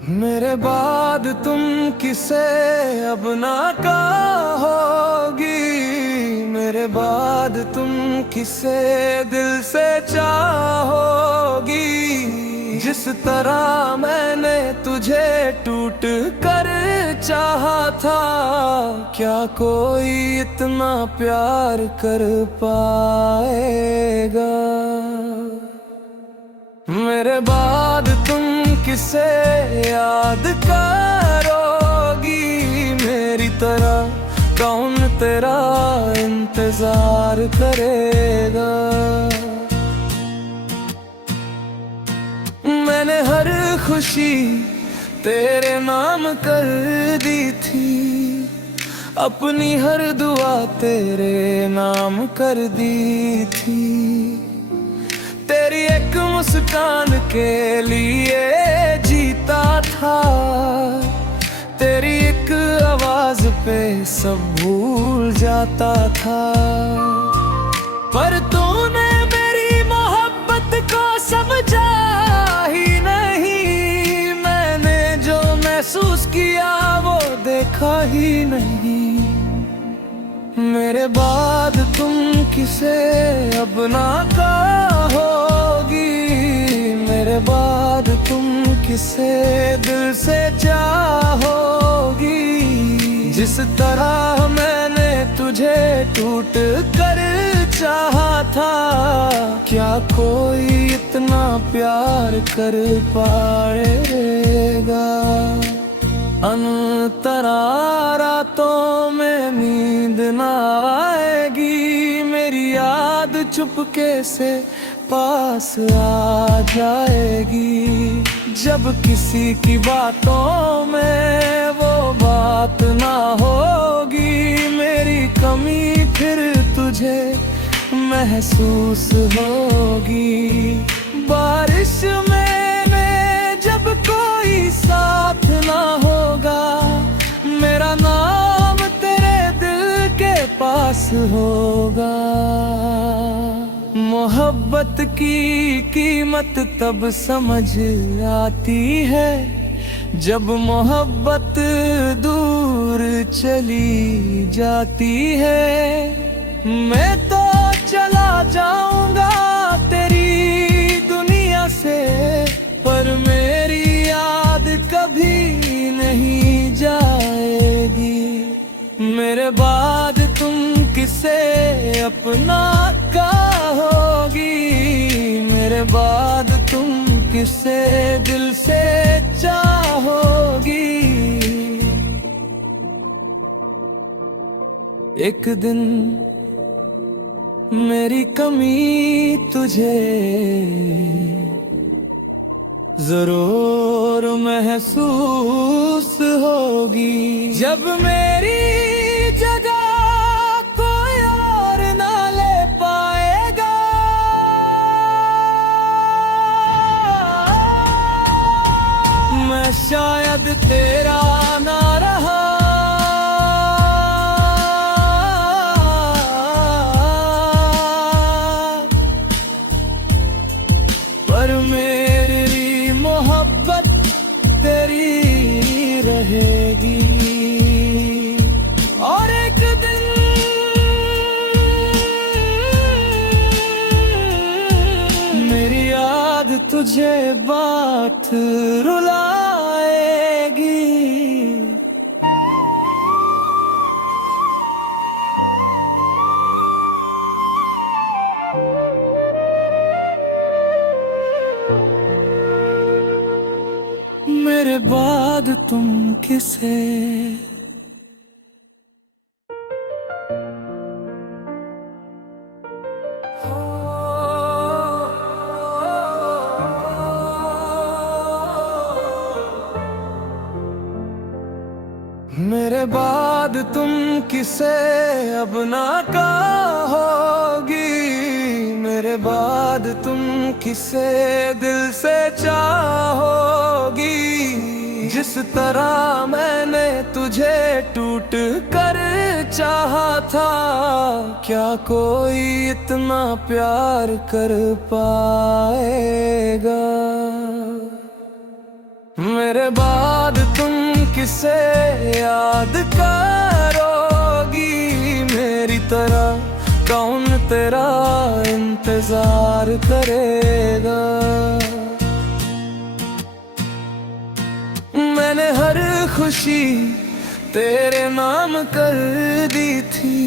मेरे बाद तुम किसे अब ना कहोगी। मेरे बाद तुम किसे दिल से चाहोगी। जिस तरह मैंने तुझे टूट कर चाहा था, क्या कोई इतना प्यार कर पाएगा। मेरे बाद तुम किसे याद करोगी। मेरी तरह कौन तेरा इंतजार करेगा। मैंने हर खुशी तेरे नाम कर दी थी, अपनी हर दुआ तेरे नाम कर दी थी। तेरी एक मुस्कान के लिए जीता था, तेरी एक आवाज पे सब भूल जाता था। पर तूने मेरी मोहब्बत को समझा ही नहीं। मैंने जो महसूस किया वो देखा ही नहीं। मेरे बाद तुम किसे अब ना कहोगी। मेरे बाद तुम किसे दिल से चाहोगी। जिस तरह मैंने तुझे टूट कर चाहा था, क्या कोई इतना प्यार कर पाएगा। अंतरा रातों में नींद ना आएगी। मेरी याद चुपके से पास आ जाएगी। जब किसी की बातों में वो बात ना होगी, मेरी कमी फिर तुझे महसूस होगी। बारिश में जब कोई साथ ना होगा, मेरा नाम तेरे दिल के पास होगा। मोहब्बत की कीमत तब समझ आती है, जब मोहब्बत दूर चली जाती है। मैं तो चला जाऊंगा तेरी दुनिया से, पर मेरी याद कभी नहीं जाएगी। मेरे बाद तुम किसे अपना कहोगी। मेरे बाद तुम किसे दिल से चाहोगी। एक दिन मेरी कमी तुझे जरूर महसूस होगी। जब मेरी जगह कोई और ना ले पाएगा, मैं शायद तेरा ना रहा। पर मेरी मोहब्बत तेरी रहेगी। और एक दिन मेरी याद तुझे बात रुलाएगी। मेरे बाद तुम किसे मेरे बाद तुम किसे अब ना कहोगी। मेरे बाद तुम किसे दिल से चाहोगी। जिस तरह मैंने तुझे टूट कर चाहा था, क्या कोई इतना प्यार कर पाएगा। मेरे बाद तुम किसे याद करोगी मेरी तरह, कौन तेरा इंतजार करेगा। मैंने हर खुशी तेरे नाम कर दी थी,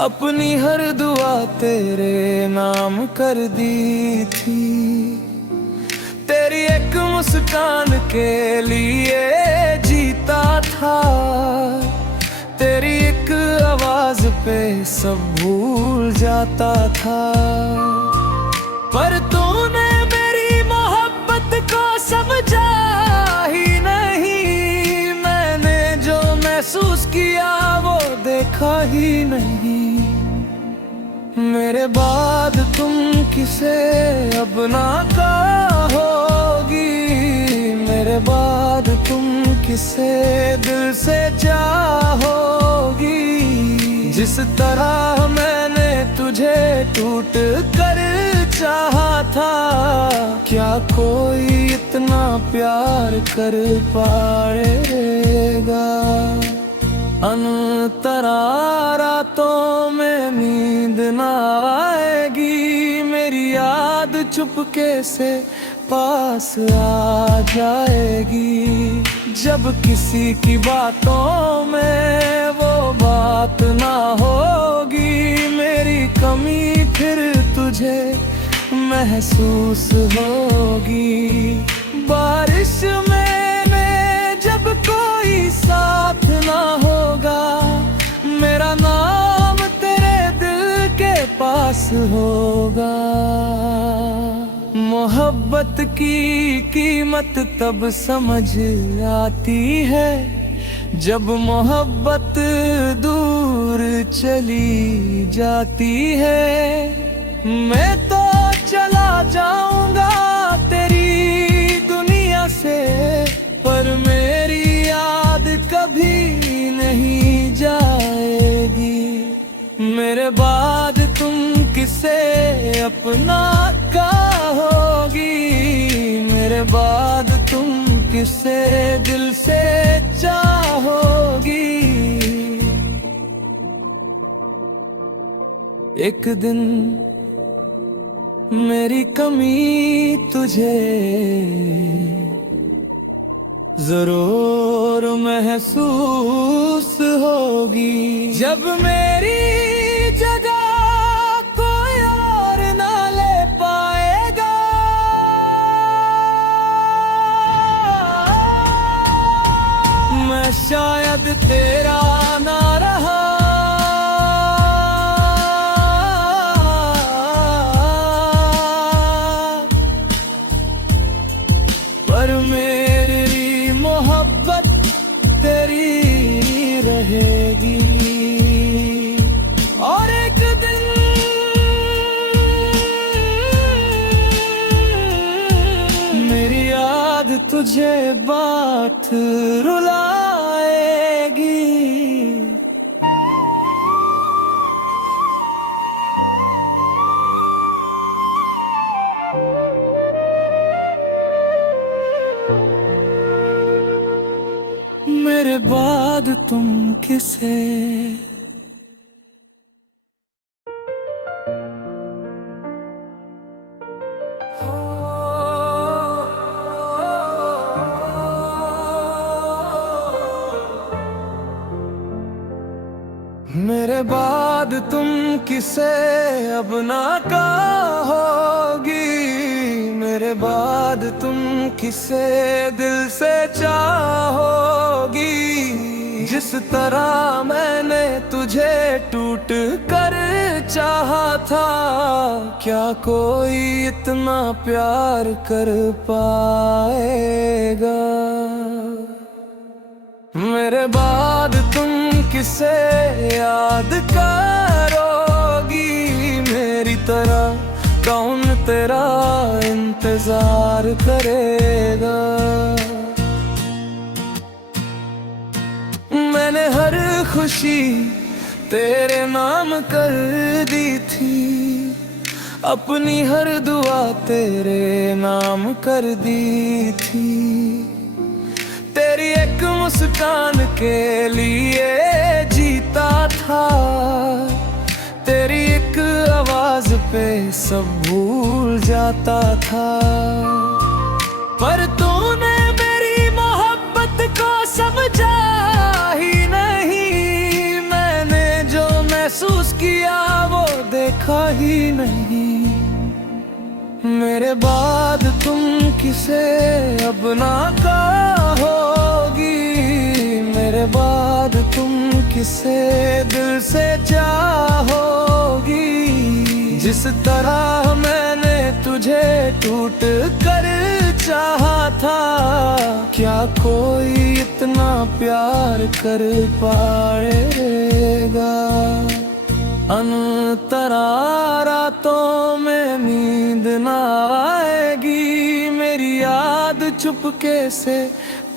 अपनी हर दुआ तेरे नाम कर दी थी। तेरी एक मुस्कान के लिए जीता था, तेरी एक आवाज पे सब भूल जाता था। पर तूने मेरी मोहब्बत को समझा ही नहीं, मैंने जो महसूस किया वो देखा ही नहीं। मेरे बाद तुम किसे अब ना कहोगी, मेरे बाद तुम किसे दिल से चाहोगी। जिस तरह मैंने तुझे टूट कर चाहा था, क्या कोई इतना प्यार कर पाएगा। अंतरा रातों में नींद ना आएगी, मेरी याद चुपके से पास आ जाएगी। जब किसी की बातों में वो बात ना होगी, मेरी कमी फिर तुझे महसूस होगी। बारिश में जब कोई साथ ना होगा, मेरा नाम तेरे दिल के पास होगा। मोहब्बत की कीमत तब समझ आती है, जब मोहब्बत दूर चली जाती है। मैं तो चला जाऊंगा तेरी दुनिया से, पर मेरी याद कभी नहीं जाएगी। मेरे बाद तुम किसे अपना कहोगी, मेरे बाद तुम किसे दिल से चाहोगी। एक दिन मेरी कमी तुझे जरूर महसूस होगी, जब मेरी जगह कोई और ना ले पाएगा। मैं शायद तेरा ना रहा, पर मेरी मोहब्बत तेरी रहेगी। और एक दिन मेरी याद तुझे बात रुलाएगी। मेरे बाद तुम किसे मेरे बाद तुम किसे अब ना कहोगी, मेरे बाद तुम किसे दिल से चाहोगी। जिस तरह मैंने तुझे टूट कर चाहा था, क्या कोई इतना प्यार कर पाएगा। मेरे बाद तुम किसे याद करोगी मेरी तरह, कौन तेरा इंतजार करेगा। मैंने हर खुशी तेरे नाम कर दी थी, अपनी हर दुआ तेरे नाम कर दी थी। मुस्कान के लिए जीता था। तेरी एक आवाज पे सब भूल जाता था। पर तूने मेरी मोहब्बत को समझा ही नहीं। मैंने जो महसूस किया वो देखा ही नहीं। मेरे बाद तुम किसे अब ना कहोगी। मेरे बाद तुम किसे दिल से चाहोगी। जिस तरह मैंने तुझे टूट कर चाहा था, क्या कोई इतना प्यार कर पाएगा। अंतरा रातों में नींद ना आएगी। मेरी याद चुपके से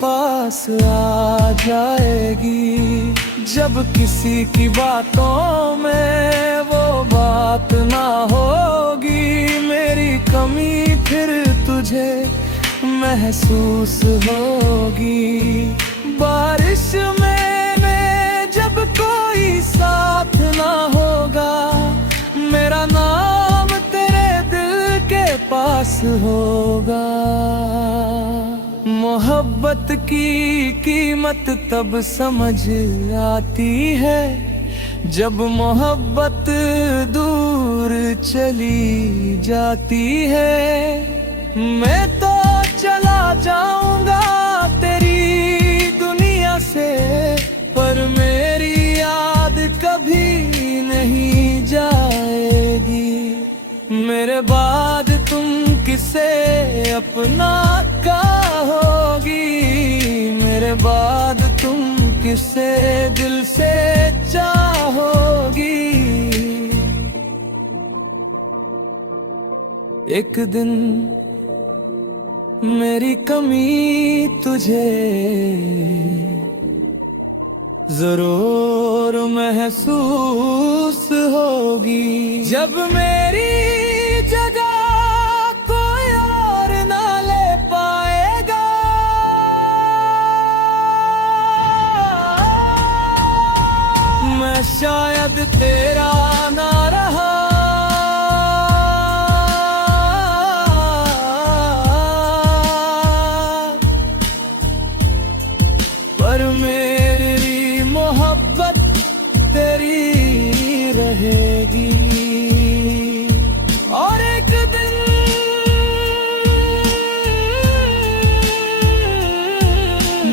पास आ जाएगी। जब किसी की बातों में वो बात ना होगी, मेरी कमी फिर तुझे महसूस होगी। बारिश में जब कोई साथ ना होगा, मेरा नाम तेरे दिल के पास होगा। मोहब्बत की कीमत तब समझ आती है, जब मोहब्बत दूर चली जाती है। मैं तो चला जाऊंगा तेरी दुनिया से, पर मेरी याद कभी नहीं जाएगी। मेरे बाद तुम किसे अपना कहोगी। मेरे बाद तुम किसे दिल से चाहोगी। एक दिन मेरी कमी तुझे जरूर महसूस होगी। जब मेरी जगह कोई और ना ले पाएगा, मैं शायद तेरा ना रहा। पर मेरी मोहब्बत तेरी रहेगी। और एक दिन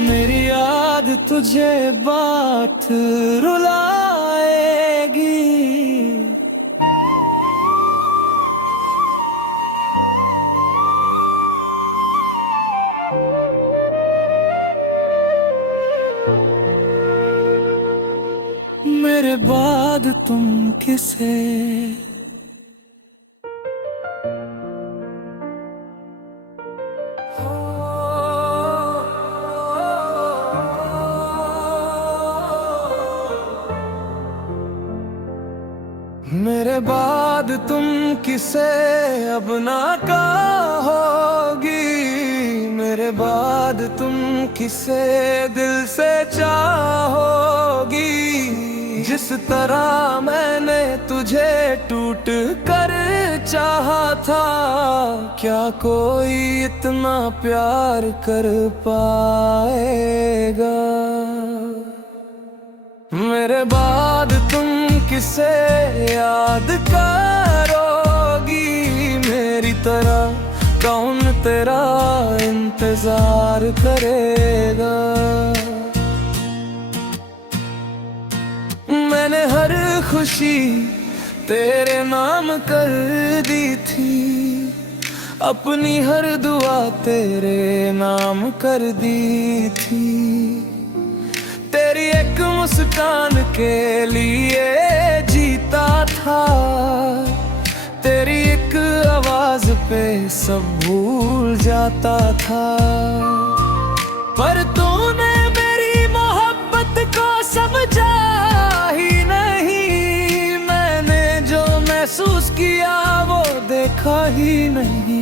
मेरी याद तुझे बात रुलाएगी। मेरे बाद तुम किसे मेरे बाद तुम किसे अब ना कहोगी। मेरे बाद तुम किसे दिल से चाहोगी। जिस तरह मैंने तुझे टूट कर चाहा था, क्या कोई इतना प्यार कर पाएगा। मेरे बाद तुम किसे याद करोगी। मेरी तरह कौन तेरा इंतजार करेगा। मैंने हर खुशी तेरे नाम कर दी थी। अपनी हर दुआ तेरे नाम कर दी थी। तेरी एक मुस्कान के लिए जीता था। तेरी एक आवाज पे सब भूल जाता था। पर तूने मेरी मोहब्बत को समझा ही नहीं। मैंने जो महसूस किया वो देखा ही नहीं।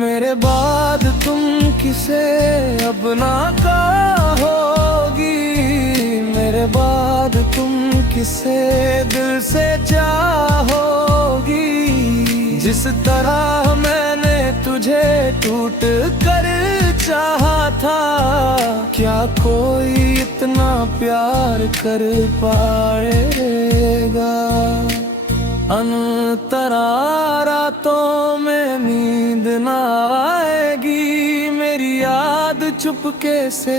मेरे बाद तुम किसे अब ना कहोगी। किसे दिल से चाहोगी। जिस तरह मैंने तुझे टूट कर चाहा था, क्या कोई इतना प्यार कर पाएगा। अंतरा रातों में नींद ना आएगी, मेरी याद चुपके से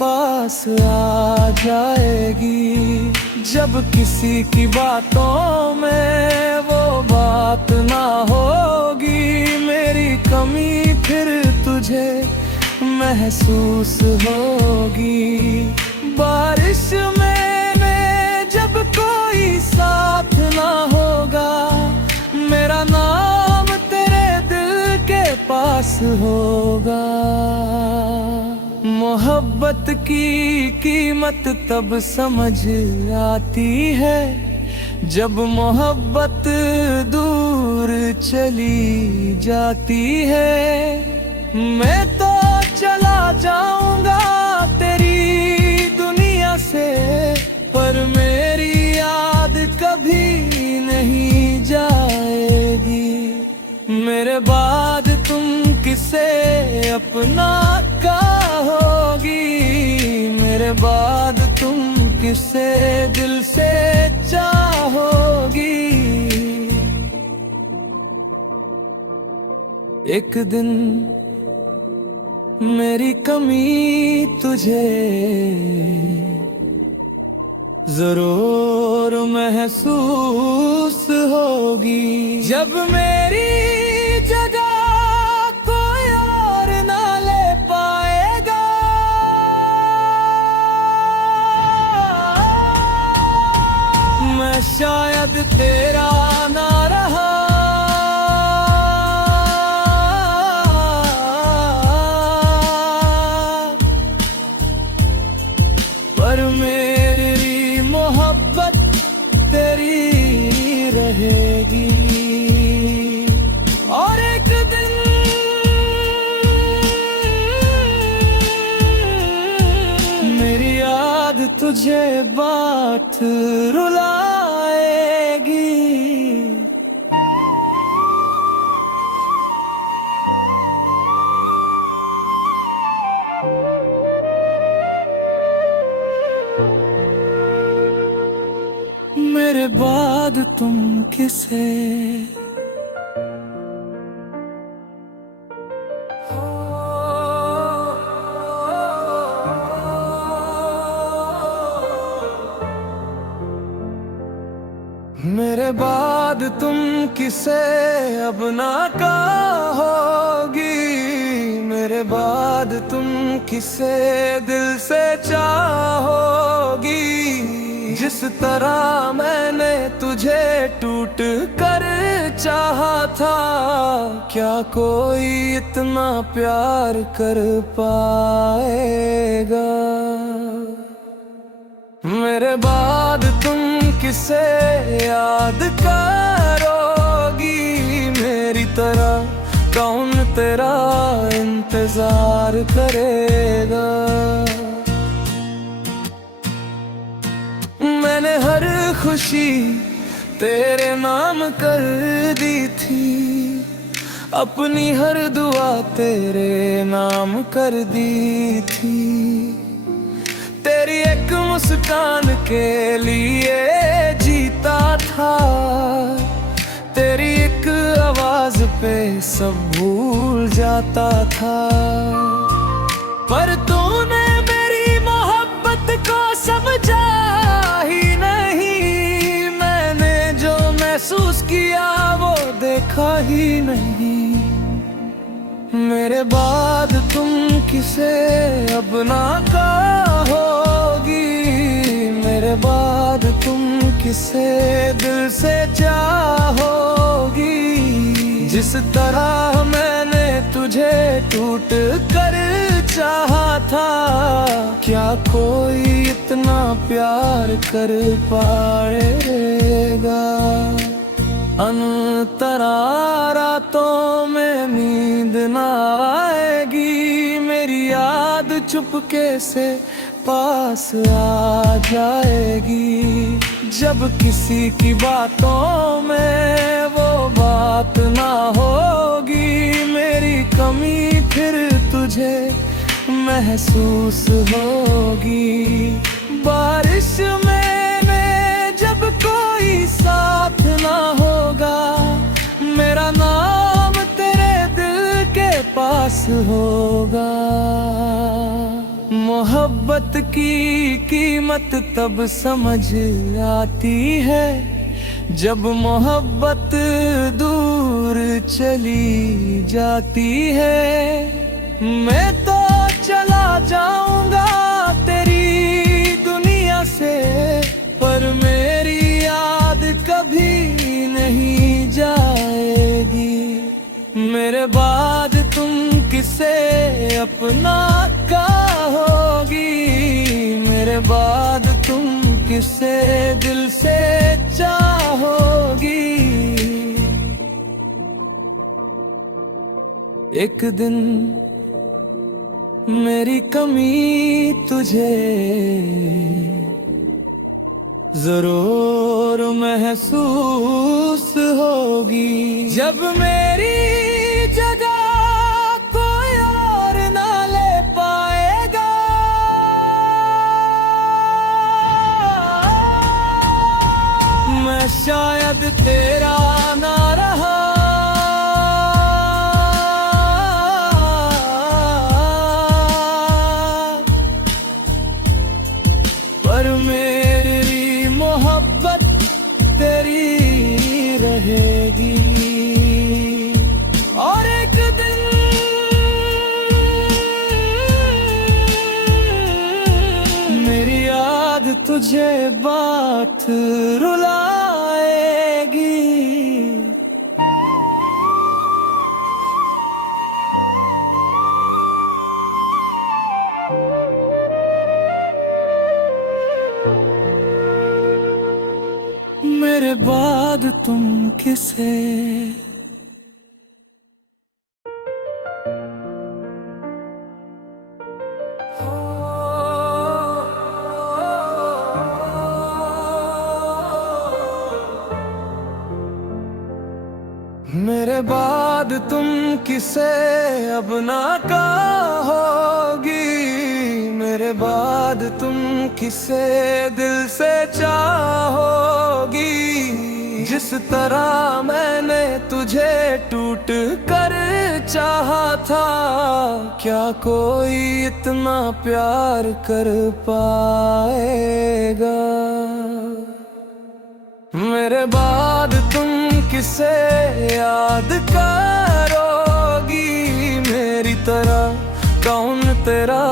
पास आ जाएगी। जब किसी की बातों में वो बात ना होगी, मेरी कमी फिर तुझे महसूस होगी। बारिश में जब कोई साथ ना होगा, मेरा नाम तेरे दिल के पास होगा। मोहब्बत की कीमत तब समझ आती है, जब मोहब्बत दूर चली जाती है। मैं तो चला जाऊंगा तेरी दुनिया से, पर मेरी याद कभी नहीं जाएगी। मेरे बाद तुम किसे अपना कहोगी, मेरे बाद तुम किसे दिल से चाहोगी। एक दिन मेरी कमी तुझे जरूर महसूस होगी। जब मेरी जगह कोई और ना ले पाएगा, मैं शायद तेरा ना रहा, पर मेरी मोहब्बत तेरी रहेगी। और एक दिन मेरी याद तुझे बात रुलाएगी। मेरे बाद तुम किसे मेरे बाद तुम किसे अब ना कहोगी। मेरे बाद तुम किसे दिल से चाहोगी। जिस तरह मैंने तुझे टूट कर चाहा था, क्या कोई इतना प्यार कर पाएगा। मेरे बाद तुम किसे याद करोगी, मेरी तरह कौन तेरा इंतजार करेगा। मैंने हर खुशी तेरे नाम कर दी थी, अपनी हर दुआ तेरे नाम कर दी थी। तेरी एक मुस्कान के लिए जीता था, तेरी एक आवाज पे सब भूल जाता था। पर तूने मेरी मोहब्बत को समझा ही नहीं, मैंने जो महसूस किया वो देखा ही नहीं। मेरे बाद तुम किसे अब ना कहोगी, मेरे बाद तुम किसे दिल से चाहोगी। जिस तरह मैंने तुझे टूट कर चाहा था, क्या कोई इतना प्यार कर पाएगा। अंतरा रातों में नींद ना आएगी, मेरी याद चुपके से पास आ जाएगी। जब किसी की बातों में वो बात ना होगी, मेरी कमी फिर तुझे महसूस होगी। बारिश में जब कोई साथ ना होगा, मेरा नाम तेरे दिल के पास होगा। मोहब्बत की कीमत तब समझ आती है, जब मोहब्बत दूर चली जाती है। मैं तो चला जाऊंगा तेरी दुनिया से, पर मेरी याद कभी नहीं जाएगी। मेरे बाद तुम किसे अपना कहोगी, मेरे बाद तुम किसे दिल से चाहोगी। एक दिन मेरी कमी तुझे जरूर महसूस होगी, जब मेरी जगह कोई और ना ले पाएगा। मैं शायद तेरा ना रहा, पर मेरी मोहब्बत तेरी रहेगी। और एक दिन मेरी याद तुझे बात रुलाएगी। मेरे बाद तुम किसे मेरे बाद तुम किसे अब ना कहोगी, मेरे बाद तुम किसे दिल से चाहोगी। जिस तरह मैंने तुझे टूट कर चाहा था, क्या कोई इतना प्यार कर पाएगा। मेरे बाद तुम किसे याद करोगी, मेरी तरह कौन तेरा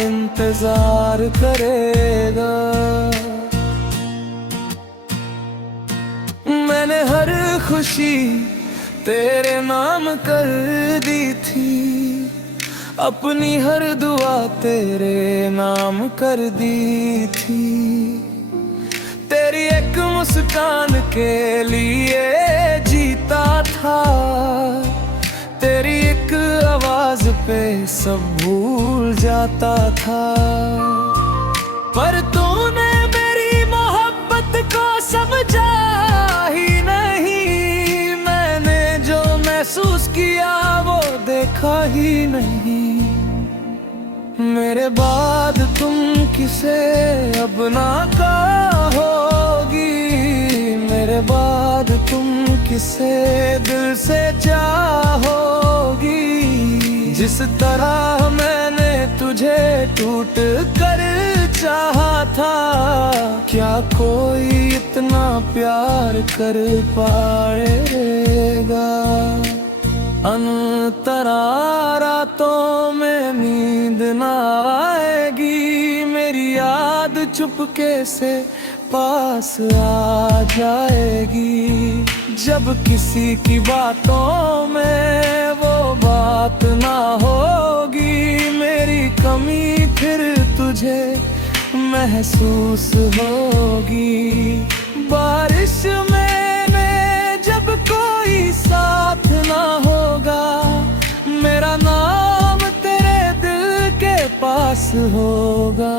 इंतजार करेगा। मैंने हर खुशी तेरे नाम कर दी थी, अपनी हर दुआ तेरे नाम कर दी थी। तेरी एक मुस्कान के लिए जीता था, तेरी एक आवाज पे सब भूल जाता था। पर तूने मेरी मोहब्बत को समझा ही नहीं, मैंने जो महसूस किया वो देखा ही नहीं। मेरे बाद तुम किसे अब ना कहोगी, मेरे बाद तुम किसे दिल से चाहोगी। जिस तरह मैंने तुझे टूट कर चाहा था, क्या कोई इतना प्यार कर पाएगा। अंतरा रातों में नींद ना आएगी, मेरी याद चुपके से पास आ जाएगी। जब किसी की बातों में वो बात ना होगी, मेरी कमी फिर तुझे महसूस होगी। बारिश में जब कोई साथ ना होगा, मेरा नाम तेरे दिल के पास होगा।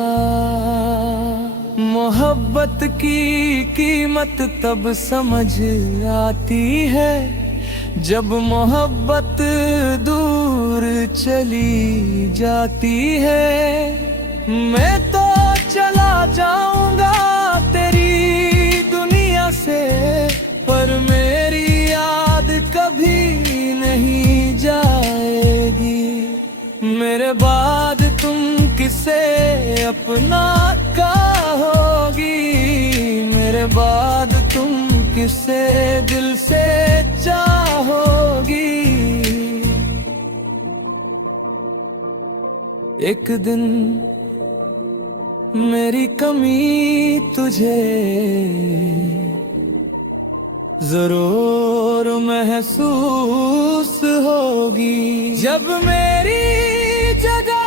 मोहब्बत की कीमत तब समझ आती है जब मोहब्बत दूर चली जाती है। मैं तो चला जाऊंगा तेरी दुनिया से, पर मेरी याद कभी नहीं जाएगी। मेरे बाद तुम किसे अपना कहोगी, मेरे बाद तुम किसे दिल से चाहोगी। एक दिन मेरी कमी तुझे जरूर महसूस होगी, जब मेरी जगह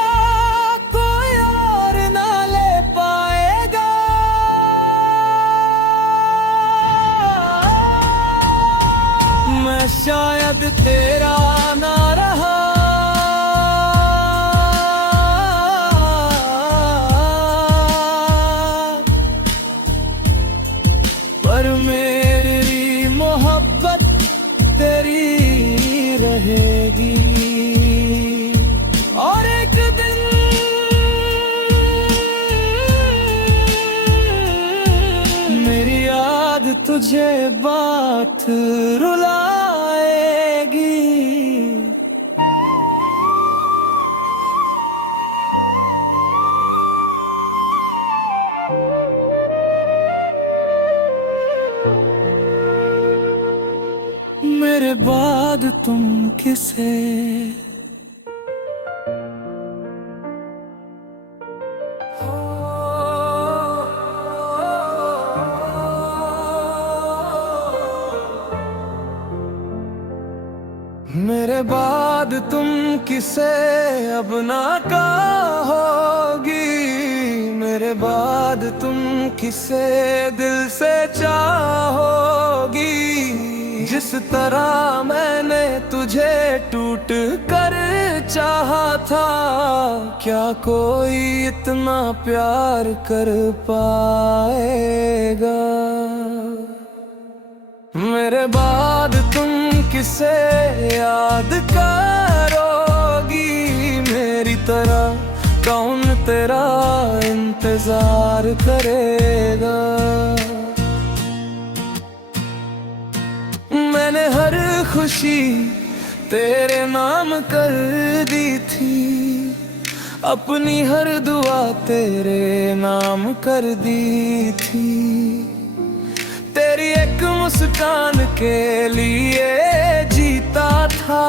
कोई और ना ले पाएगा। मैं शायद तेरा ना रहा, पर मेरी मोहब्बत तेरी रहेगी। और एक दिन मेरी याद तुझे बात रुलाएगी। मेरे बाद तुम किसे मेरे बाद तुम किसे अब ना कहोगी, मेरे बाद तुम किसे दिल से चाहोगी। जिस तरह मैंने तुझे टूट कर चाहा था, क्या कोई इतना प्यार कर पाएगा। मेरे बाद तुम किसे याद करोगी, मेरी तरह कौन तेरा इंतजार करेगा। मैंने हर खुशी तेरे नाम कर दी थी, अपनी हर दुआ तेरे नाम कर दी थी। तेरी एक मुस्कान के लिए जीता था,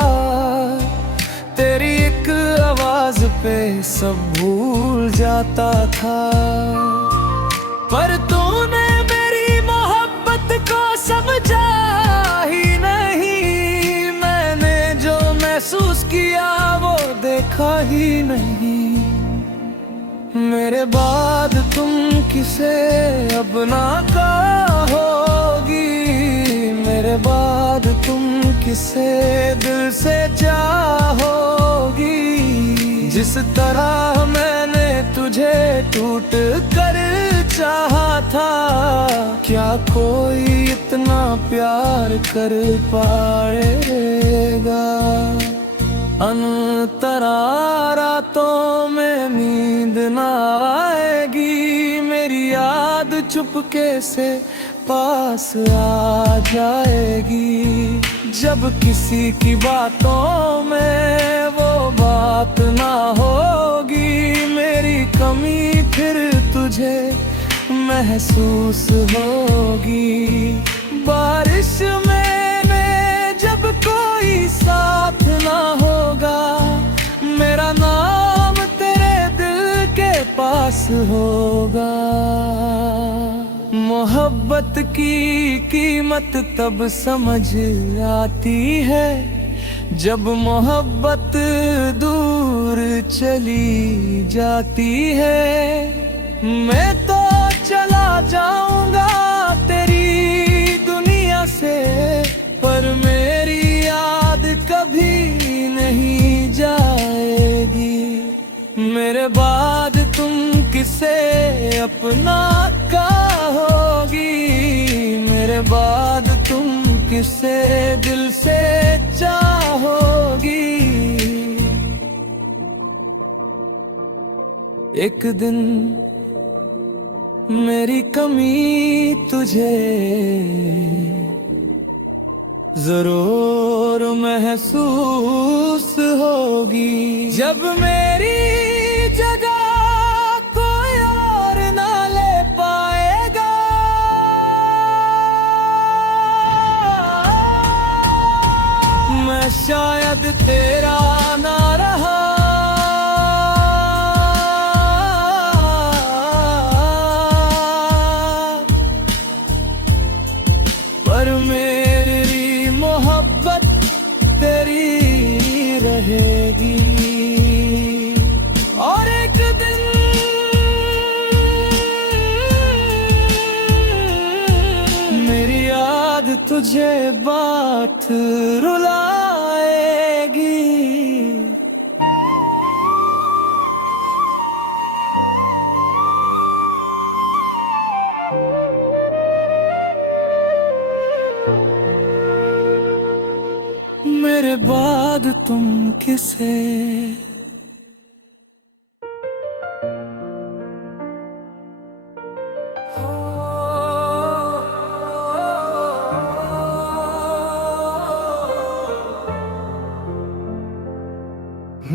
तेरी एक आवाज पे सब भूल जाता था। पर तूने मेरी मोहब्बत को समझा ही नहीं, मैंने जो महसूस किया वो देखा ही नहीं। मेरे बाद तुम किसे अब ना कहोगी, मेरे बाद तुम किसे दिल से चाहोगी। जिस तरह मैंने तुझे टूट कर चाहा था, क्या कोई इतना प्यार कर पाएगा। अंतरा रातों में नींद ना आएगी, मेरी याद चुपके से पास आ जाएगी। जब किसी की बातों में वो बात ना होगी, मेरी कमी फिर तुझे महसूस होगी। बारिश में जब कोई साथ ना होगा, मेरा नाम तेरे दिल के पास होगा। मोहब्बत की कीमत तब समझ आती है जब मोहब्बत दूर चली जाती है। मैं तो चला जाऊंगा तेरी दुनिया से, पर मेरी याद कभी नहीं जाएगी। मेरे बाद तुम किसे अपना कहोगी, मेरे बाद तुम किसे दिल से चाहोगी। एक दिन मेरी कमी तुझे जरूर महसूस होगी, जब मेरी जगह कोई और ना ले पाएगा। मैं शायद तेरा ना रहा, पर मेरी मोहब्बत तेरी रहेगी। और एक दिन मेरी याद तुझे बात रुलाएगी। मेरे बाद तुम किसे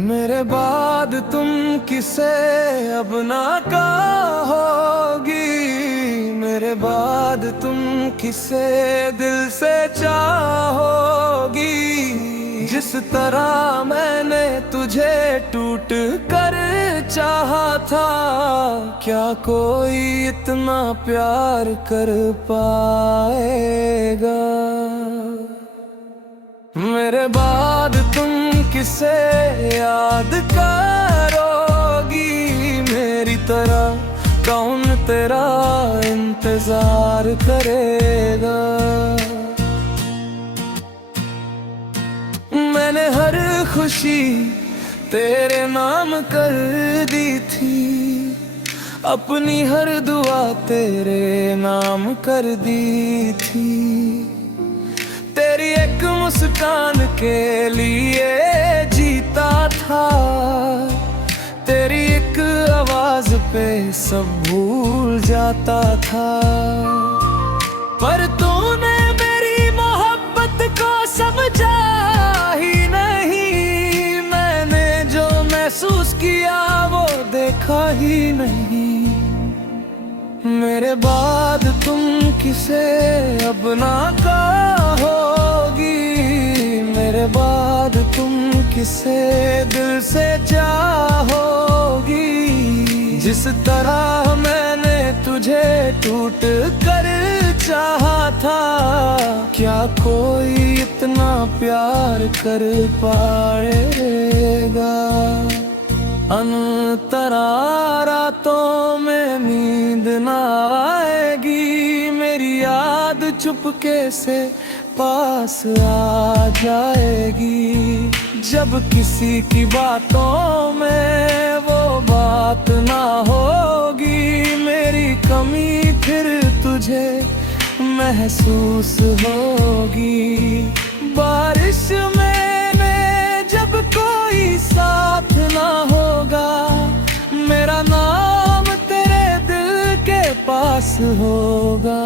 मेरे बाद तुम किसे अब ना कहोगी, मेरे बाद तुम किसे दिल से चाहोगी। जिस तरह मैंने तुझे टूट कर चाहा था, क्या कोई इतना प्यार कर पाएगा। मेरे बाद तुम किसे याद करोगी, मेरी तरह कौन तेरा इंतजार करेगा। मैंने हर खुशी तेरे नाम कर दी थी, अपनी हर दुआ तेरे नाम कर दी थी। तेरी एक मुस्कान के लिए जीता था, तेरी एक आवाज पे सब भूल जाता था। पर तूने मेरी मोहब्बत को समझा ही नहीं, मैंने जो महसूस किया वो देखा ही नहीं। मेरे बाद तुम किसे अब ना कहोगी, मेरे बाद तुम किसे दिल से चाहोगी। जिस तरह मैंने तुझे टूट कर चाहा था, क्या कोई इतना प्यार कर पाएगा। अंतरा रातों में नींद ना आएगी, मेरी याद चुपके से पास आ जाएगी। जब किसी की बातों में वो बात ना होगी, मेरी कमी फिर तुझे महसूस होगी। बारिश में जब कोई साथ ना होगा, मेरा नाम तेरे दिल के पास होगा।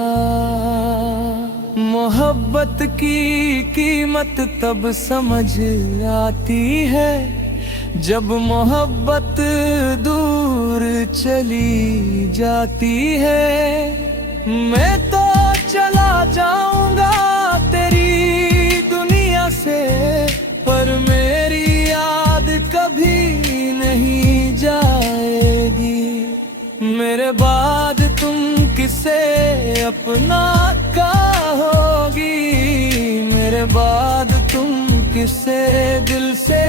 मोहब्बत की कीमत तब समझ आती है, जब मोहब्बत दूर चली जाती है। मैं तो चला जाऊंगा तेरी दुनिया से, पर मेरी याद कभी नहीं जाएगी। मेरे बाद तुम किसे अपना कहोगी, मेरे बाद तुम किसे दिल से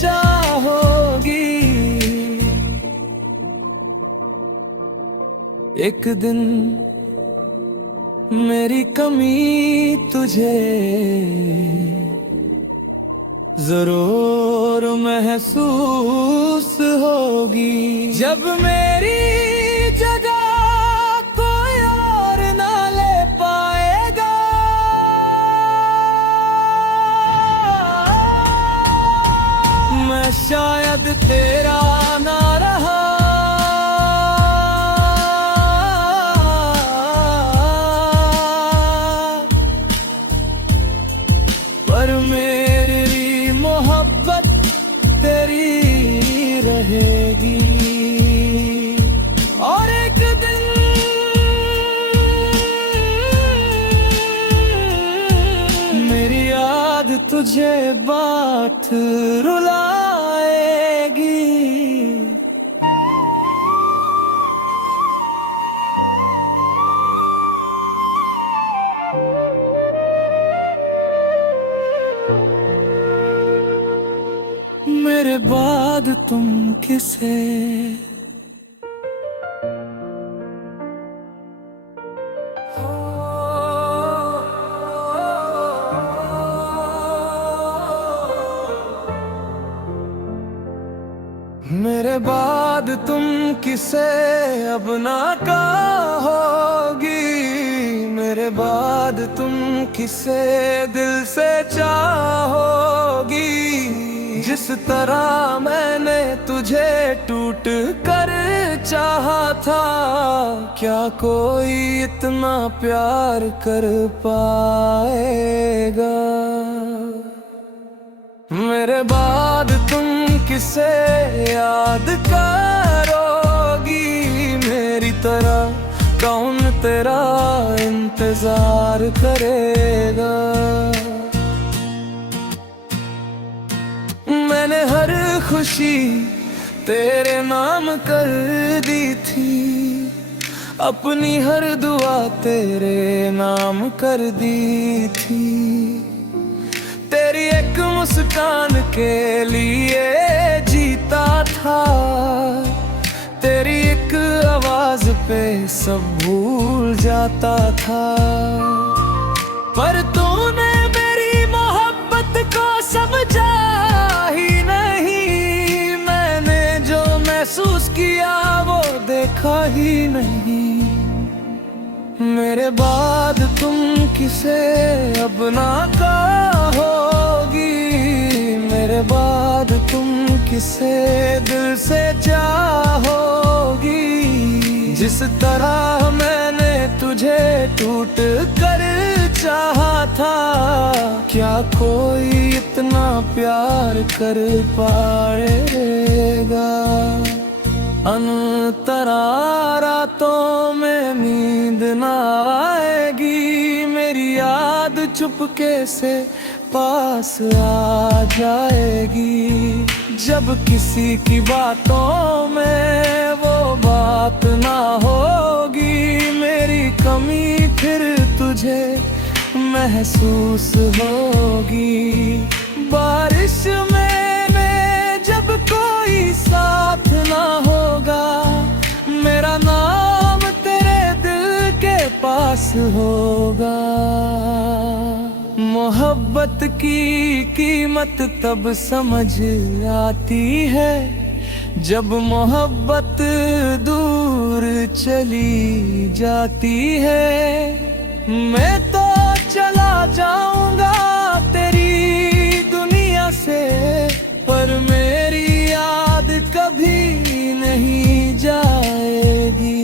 चाहोगी। एक दिन मेरी कमी तुझे जरूर महसूस होगी, जब मेरी शायद तेरा ना रहा, पर मेरी मोहब्बत तेरी रहेगी। और एक दिन मेरी याद तुझे बात रुलाएगी। मेरे बाद तुम किसे मेरे बाद तुम किसे अब ना कहोगी, मेरे बाद तुम किसे दिल से चाहोगी। जिस तरह मैंने तुझे टूट कर चाहा था, क्या कोई इतना प्यार कर पाएगा। मेरे बाद तुम किसे याद करोगी, मेरी तरह कौन तेरा इंतजार करेगा। मैंने हर खुशी तेरे नाम कर दी थी, अपनी हर दुआ तेरे नाम कर दी थी। तेरी एक मुस्कान के लिए जीता था, तेरी एक आवाज पे सब भूल जाता था। पर तूने मेरी मोहब्बत को समझा ही नहीं, मैंने जो महसूस किया वो देखा ही नहीं। मेरे बाद तुम किसे अब ना कहोगी, मेरे बाद तुम किसे दिल से चाहोगी। जिस तरह मैंने तुझे टूट कर चाहा था, क्या कोई इतना प्यार कर पाएगा। अंतरा रातों में नींद ना आएगी, मेरी याद चुपके से पास आ जाएगी। जब किसी की बातों में वो बात ना होगी, मेरी कमी फिर तुझे महसूस होगी। बारिश में जब कोई साथ ना होगा, मेरा नाम तेरे दिल के पास होगा। मोहब्बत की कीमत तब समझ आती है, जब मोहब्बत दूर चली जाती है। मैं तो चला जाऊंगा तेरी दुनिया से, पर मेरी याद कभी नहीं जाएगी।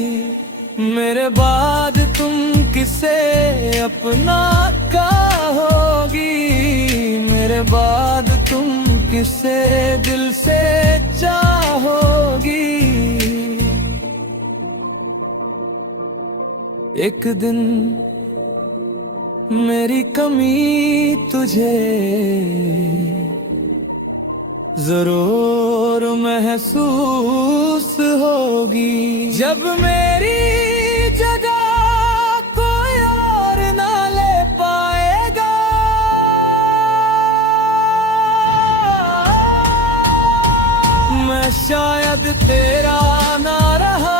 मेरे बाद तुम किसे अपना कहोगी, मेरे बाद तुम किसे दिल से चाहोगी। एक दिन मेरी कमी तुझे जरूर महसूस होगी, जब मेरी जगह कोई और ना ले पाएगा। मैं शायद तेरा ना रहा,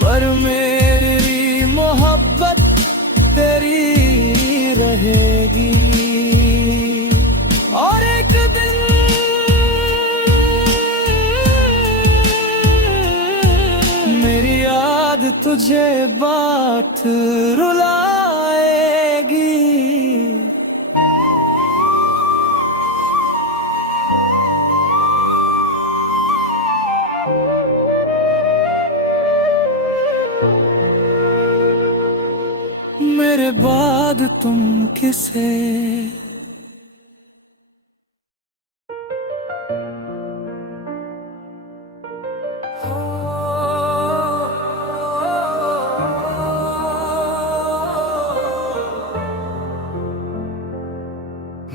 पर मेरी मोहब्बत तेरी रहेगी। और एक दिन मेरी याद तुझे तुझे बात रुलाएगी। मेरे बाद तुम किसे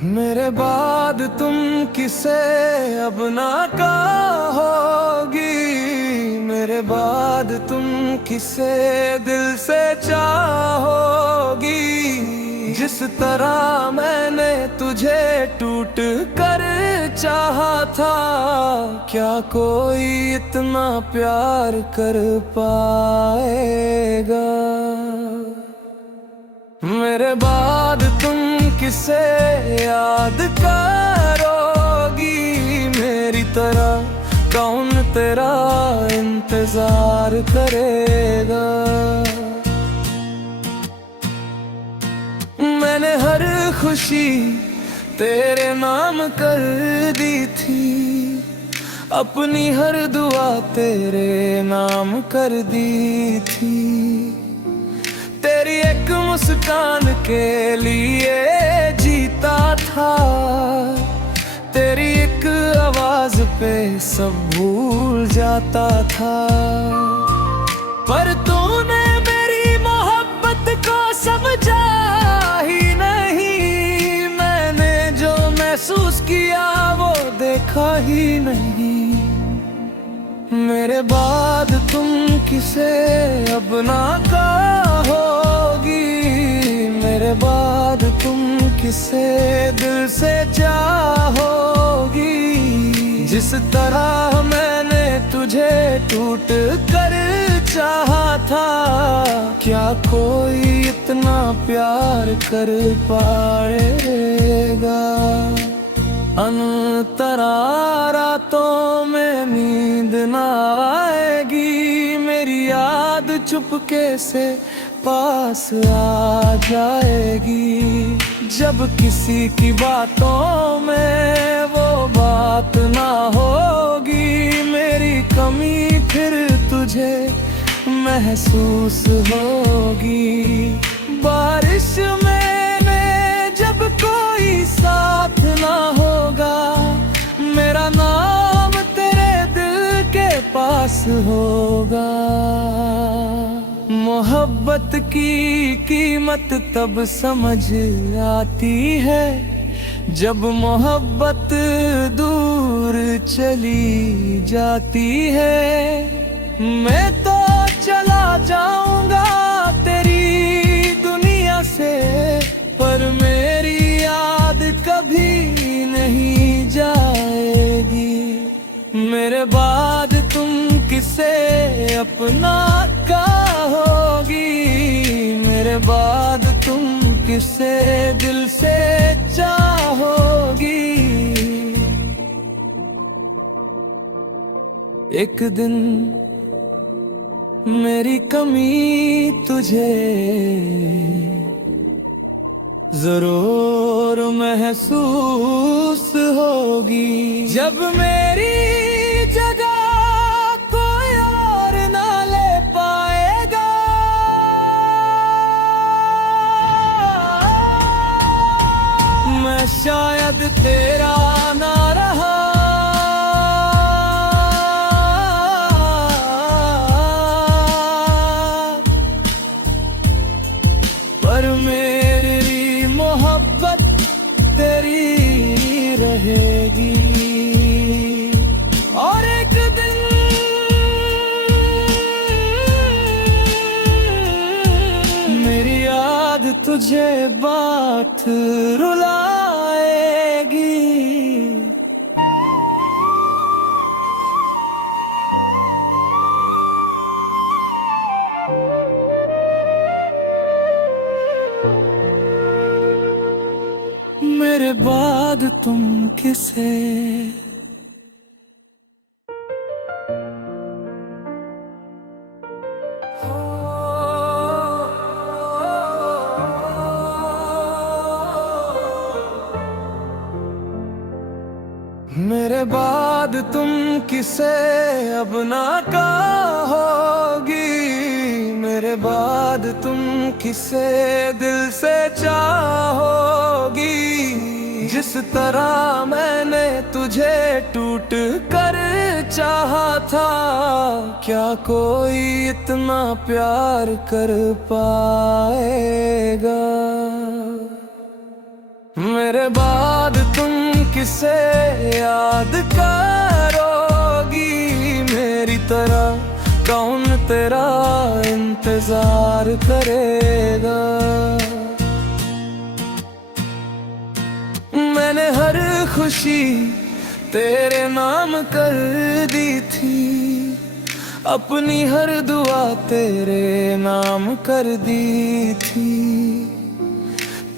मेरे बाद तुम किसे अब ना कहोगी। मेरे बाद तुम किसे दिल से चाहोगी। जिस तरह मैंने तुझे टूट कर चाहा था, क्या कोई इतना प्यार कर पाएगा। मेरे बाद तुम किसे याद करोगी। मेरी तरह कौन तेरा इंतजार करेगा। मैंने हर खुशी तेरे नाम कर दी थी। अपनी हर दुआ तेरे नाम कर दी थी। तेरी एक मुस्कान के लिए जीता था। तेरी एक आवाज पे सब भूल जाता था। पर तूने मेरी मोहब्बत को समझा ही नहीं। मैंने जो महसूस किया वो देखा ही नहीं। मेरे बाद तुम किसे अब ना कहोगी। मेरे बाद तुम किसे दिल से चाहोगी। जिस तरह मैंने तुझे टूट कर चाहा था, क्या कोई इतना प्यार कर पाएगा। अंतरा रातों में नींद ना आएगी। मेरी याद चुपके से पास आ जाएगी। जब किसी की बातों में वो बात ना होगी। मेरी कमी फिर तुझे महसूस होगी। बारिश में जब कोई साथ ना होगा, मेरा नाम तेरे दिल के पास होगा। मोहब्बत की कीमत तब समझ आती है, जब मोहब्बत दूर चली जाती है। मैं तो चला जाऊंगा तेरी दुनिया से, पर मेरी याद कभी नहीं जाएगी। मेरे बाद तुम किसे अपना कहोगी। मेरे बाद तुम किसे दिल से चाहोगी। एक दिन मेरी कमी तुझे जरूर महसूस होगी। जब मेरी जगह कोई और ना ले पाएगा। मैं शायद तेरा ना रहा, पर मेरी मोहब्बत तेरी रहेगी। और एक दिन मेरी याद तुझे बात रुलाएगी। मेरे बाद तुम किसे हो मेरे बाद तुम किसे अब ना कहोगी, मेरे बाद तुम किसे दिल से चाहोगी। जिस तरह मैंने तुझे टूट कर चाहा था, क्या कोई इतना प्यार कर पाएगा। मेरे बाद तुम किसे याद करोगी, मेरी तरह कौन तेरा इंतजार करेगा। मैंने हर खुशी तेरे नाम कर दी थी, अपनी हर दुआ तेरे नाम कर दी थी।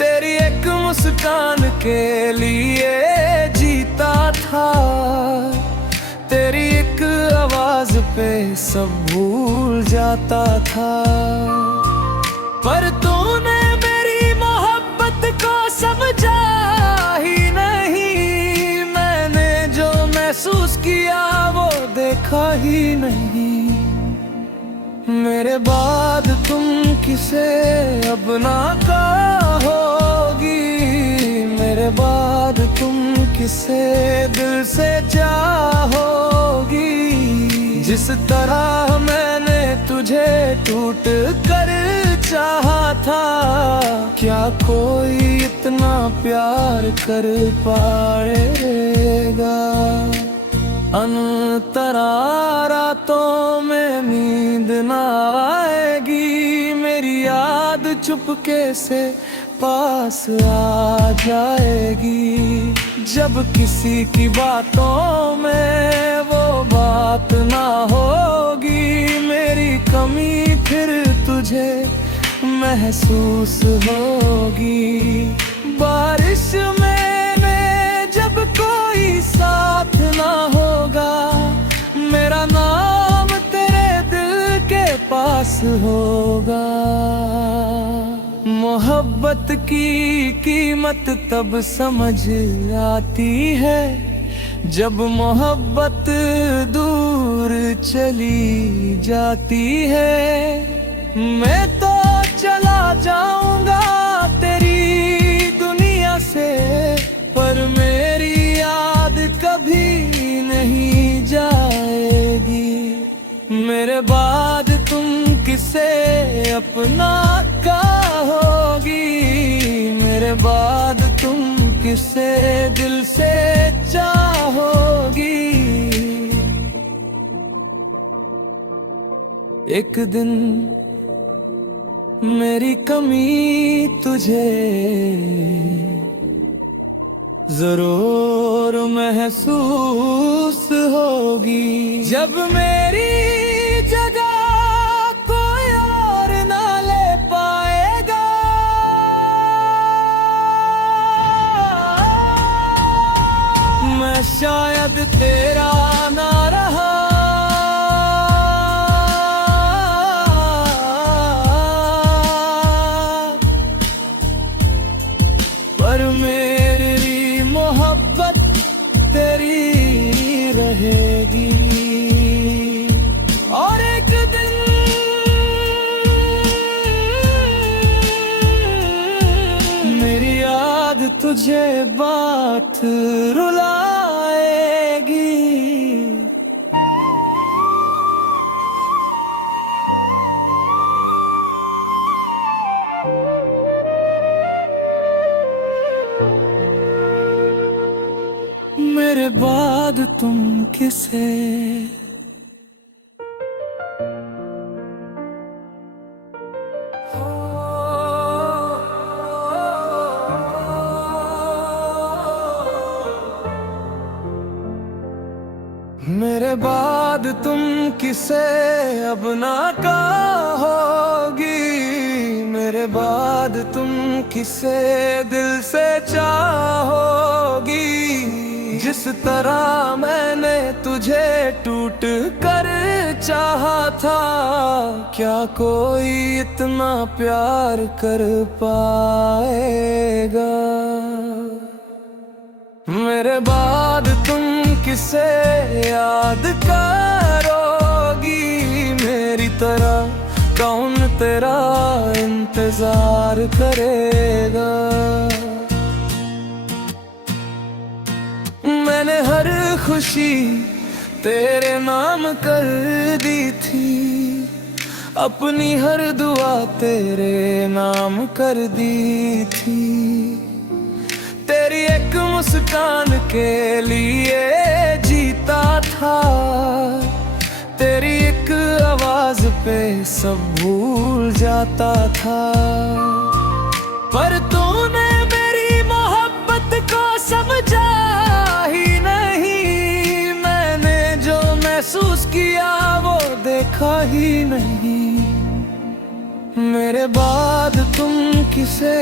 तेरी एक मुस्कान के लिए जीता था, तेरी एक आवाज पे सब भूल जाता था। पर तूने मेरी मोहब्बत को समझा ही नहीं, मैंने जो महसूस किया वो देखा ही नहीं। मेरे बाद तुम किसे अब ना कहोगी, मेरे बाद तुम किसे दिल से चाहोगी। जिस तरह मैंने तुझे टूट कर चाहा था, क्या कोई इतना प्यार कर पाएगा। अंतरा रातों में नींद ना आएगी, मेरी याद चुपके से पास आ जाएगी। जब किसी की बातों में वो बात ना होगी, मेरी कमी फिर तुझे महसूस होगी। बारिश में जब कोई साथ ना होगा, मेरा नाम तेरे दिल के पास होगा। मोहब्बत की कीमत तब समझ आती है, जब मोहब्बत दूर चली जाती है। मैं तो चला जाऊंगा तेरी दुनिया से, पर मेरी याद कभी नहीं जाएगी। मेरे बाद तुम किसे अपना कहोगी, मेरे बाद तुम किसे दिल से चाहोगी। एक दिन मेरी कमी तुझे जरूर महसूस होगी, जब मेरी जगह कोई और ना ले पाएगा। मैं शायद तेरा ना रहा, पर मेरी मोहब्बत तेरी रहेगी। और एक दिन मेरी याद तुझे बात रुलाएगी। मेरे बाद तुम किसे मेरे बाद तुम किसे अब ना कहोगी, मेरे बाद तुम किसे दिल से चाहोगी। जिस तरह मैंने तुझे टूट कर चाहा था, क्या कोई इतना प्यार कर पाएगा। मेरे बाद तुम किसे याद करोगी मेरी तरह? कौन तेरा इंतजार करेगा? मैंने हर खुशी तेरे नाम कर दी थी, अपनी हर दुआ तेरे नाम कर दी थी। तेरी एक मुस्कान के लिए जीता था, तेरी एक आवाज पे सब भूल जाता था। पर तूने मेरी मोहब्बत को समझा ही नहीं, मैंने जो महसूस किया वो देखा ही नहीं। मेरे बाद तुम किसे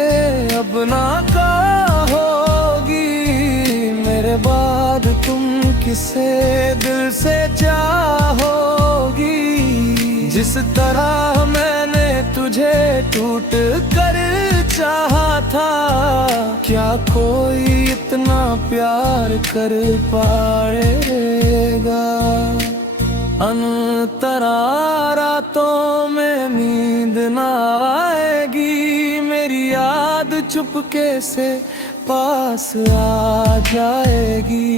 अब ना कहोगी, मेरे बाद तुम किसे दिल से चाहोगी? जिस तरह मैंने तुझे टूट कर चाहा था, क्या कोई इतना प्यार कर पाएगा? अंतरा रातों में नींद ना आएगी, मेरी याद चुपके से पास आ जाएगी।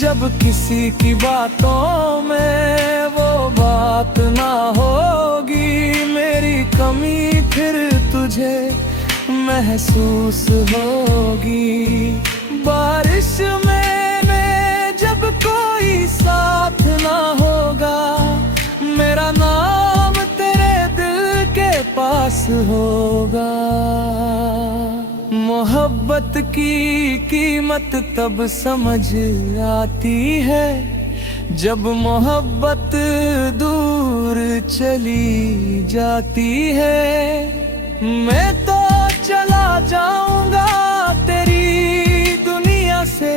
जब किसी की बातों में वो बात ना होगी, मेरी कमी फिर तुझे महसूस होगी। बारिश में जब कोई साथ ना होगा, मेरा नाम तेरे दिल के पास होगा। मोहब्बत की कीमत तब समझ आती है, जब मोहब्बत दूर चली जाती है। मैं तो चला जाऊंगा तेरी दुनिया से,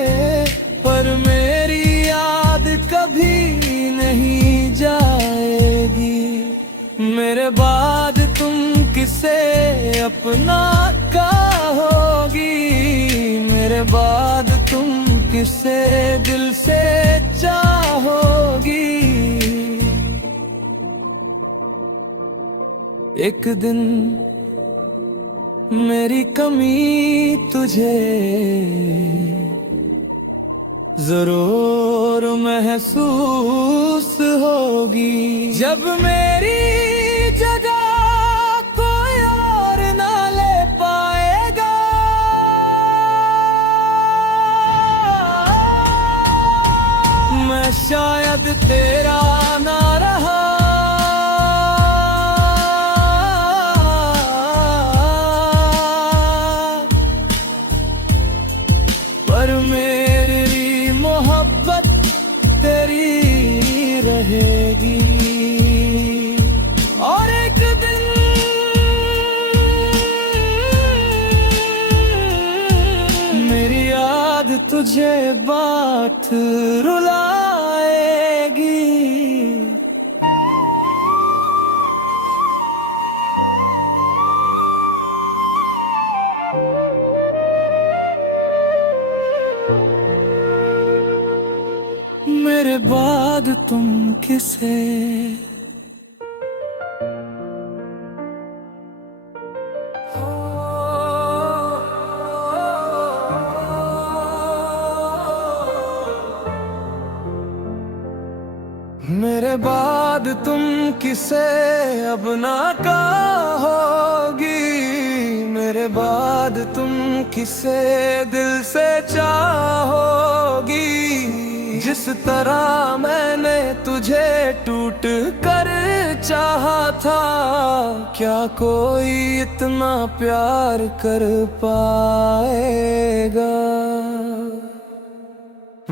पर मेरी याद कभी नहीं जाएगी। मेरे बाद तुम किसे अपना कहोगी, मेरे बाद तुम किसे दिल से चाहोगी? एक दिन मेरी कमी तुझे जरूर महसूस होगी, जब मेरी जगह कोई और ना ले पाएगा। मैं शायद तेरा ना रहा, पर मेरी मोहब्बत तेरी रहेगी। और एक दिन मेरी याद तुझे बात रुलाएगी। मेरे बाद तुम किसे मेरे बाद तुम किसे अब ना कहोगी, मेरे बाद तुम किसे दिल से चाहोगी? जिस तरह मैंने तुझे टूट कर चाहा था, क्या कोई इतना प्यार कर पाएगा?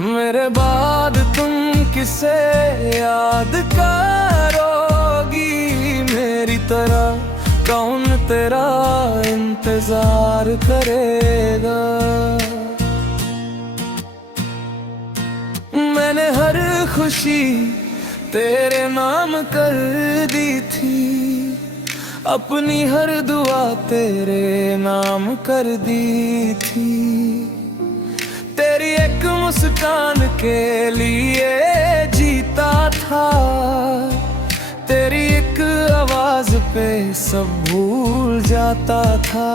मेरे बाद तुम किसे याद करोगी मेरी तरह? कौन तेरा इंतजार करेगा? मैंने हर खुशी तेरे नाम कर दी थी, अपनी हर दुआ तेरे नाम कर दी थी। तेरी एक मुस्कान के लिए जीता था, तेरी एक आवाज पे सब भूल जाता था।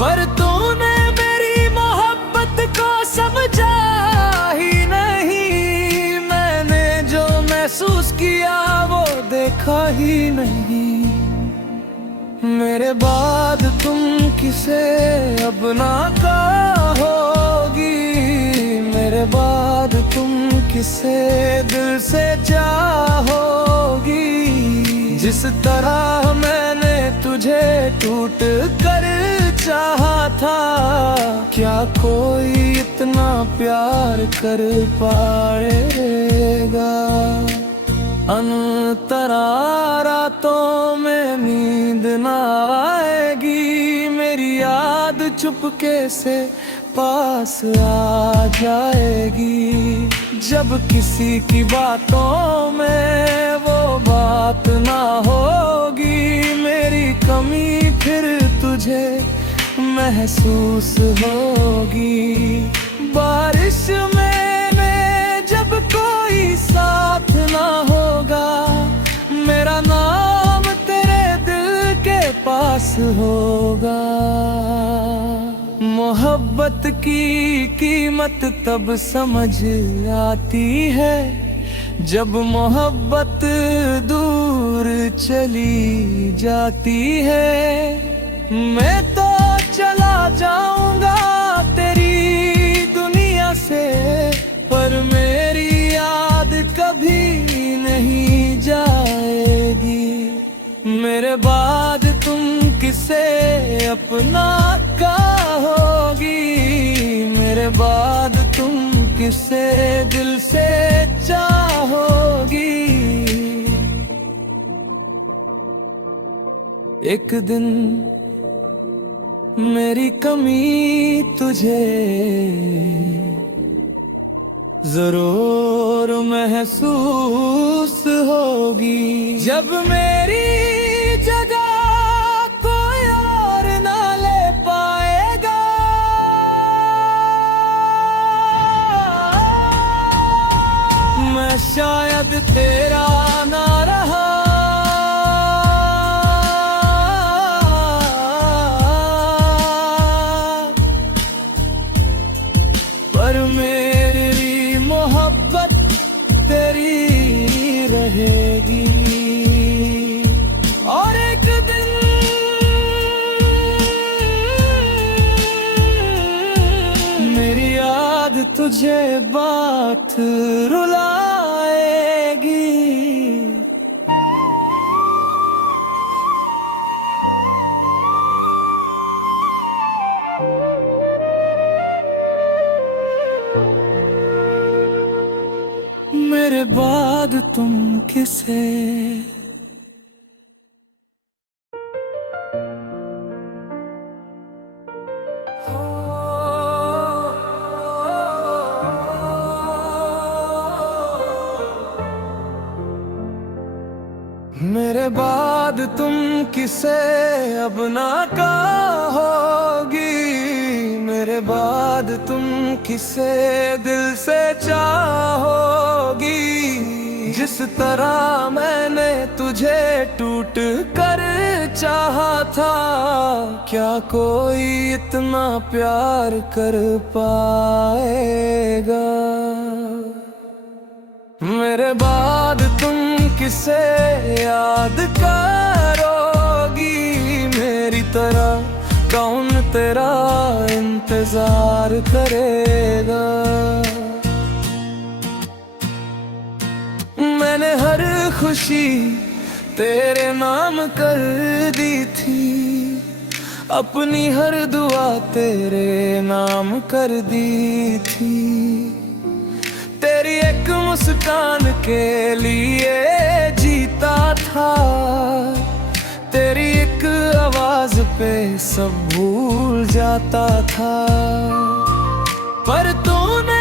पर तूने मेरी मोहब्बत को समझा ही नहीं, मैंने जो महसूस किया वो देखा ही नहीं। मेरे बाद तुम किसे अब ना कहोगी, मेरे बाद तुम किसे दिल से चाहोगी। जिस तरह मैंने तुझे टूट कर चाहा था, क्या कोई इतना प्यार कर पाएगा। अंतरा रातों में नींद ना आएगी, मेरी याद चुपके से पास आ जाएगी। जब किसी की बातों में वो बात ना होगी, मेरी कमी फिर तुझे महसूस होगी। बारिश में जब कोई साथ ना होगा, मेरा नाम तेरे दिल के पास होगा। मोहब्बत की कीमत तब समझ आती है, जब मोहब्बत दूर चली जाती है। मैं तो चला जाऊंगा तेरी दुनिया से, पर मेरी याद कभी नहीं जाएगी। मेरे बाद तुम किसे अपना कहोगी, मेरे बाद तुम किसे दिल से चाहोगी। एक दिन मेरी कमी तुझे जरूर महसूस होगी, जब मेरी जगह कोई और ना ले पाएगा। मैं शायद तेरा ना रहा, पर मेरी मोहब्बत तेरी रहेगी। और एक दिन मेरी याद तुझे बात रुलाएगी। मेरे बाद तुम किसे मेरे बाद तुम किसे अब ना कहोगी, मेरे बाद तुम किसे दिल से चाहोगी। जिस तरह मैंने तुझे टूट कर चाहा था, क्या कोई इतना प्यार कर पाएगा। मेरे बाद तुम किसे याद करोगी, मेरी तरह कौन तेरा इंतजार करेगा। मैंने हर खुशी तेरे नाम कर दी थी, अपनी हर दुआ तेरे नाम कर दी थी। तेरी एक मुस्कान के लिए जीता था, तेरी एक आवाज पे सब भूल जाता था। पर तूने